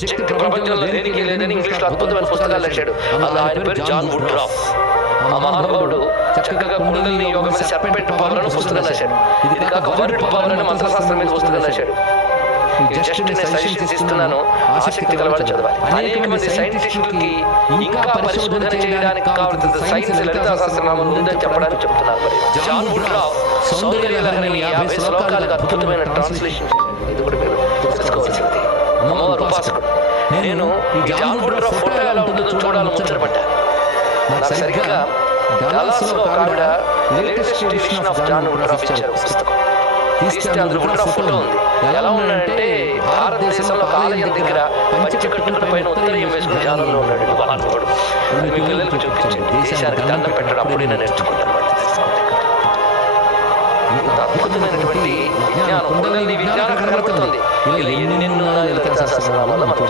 శక్తి ప్రపంచంలో దేనికి లేదని ఇంగ్లీష్లో అద్భుతమైన పుస్తకాలు రాశాడు. అది ఆయన పేరు జాన్ వుడ్రాఫ్. ఆ మహానుభావుడు చక్కగా కుండలిని యోగం మీద సెర్పెంట్ పవర్ అని పుస్తకం రాశాడు. ఇది కాక వర్డ్ పవర్ అని మంత్రశాస్త్రం మీద పుస్తకం రాశాడు. జస్ట్ నేను సజెషన్స్ ఇస్తున్నాను, ఆసక్తి గల వాళ్ళు చదవాలి. అనేక మంది సైంటిస్టులకి ఇంకా పరిశోధన చేయడానికి కావాల్సిన సైన్స్ లలితా సహస్రనామం ఉందని చెప్పడానికి చెప్తున్నారు. మరి జాన్ వుడ్రాఫ్ సౌందర్య లహరిని 50 శ్లోకాలుగా అద్భుతమైన ట్రాన్స్లేషన్ చేశాడు. ఇది కూడా మీరు తెలుసుకోవాల్సింది. అమ్మవారు ఉపాసకుడు. నేను ఈ జాన్ వుడ్రాఫ్ ఫోటో ఎలా ఉంటుందో చూడాలని ముచ్చటపడ్డా. నాకు సరిగ్గా డల్లాస్లో ఒక ఆవిడ latest edition of John Woodroffe ఇచ్చారు పుస్తకం. తీస్తే అందులో వుడ్రాఫ్ ఫోటో ఉంది. ఎలా ఉన్నాడంటే భారతదేశంలో ఒక ఆలయం దగ్గర పంచె కట్టుకున్న పైన ఉత్తరీయం వేసుకుని జానంలో ఉన్నాడు. మహానుభావుడు. మీ పిల్లలకు చూపించండి. దేశానికి దండం పెట్టడం అప్పుడే నేర్చుకుంటాను. ఇంత అద్భుతమైనటువంటి విజ్ఞానం కుండలిని విజ్ఞానం కనబడుతుంది. ఇలా ఎన్నెన్నో లలితా సహస్రనామాలు మనం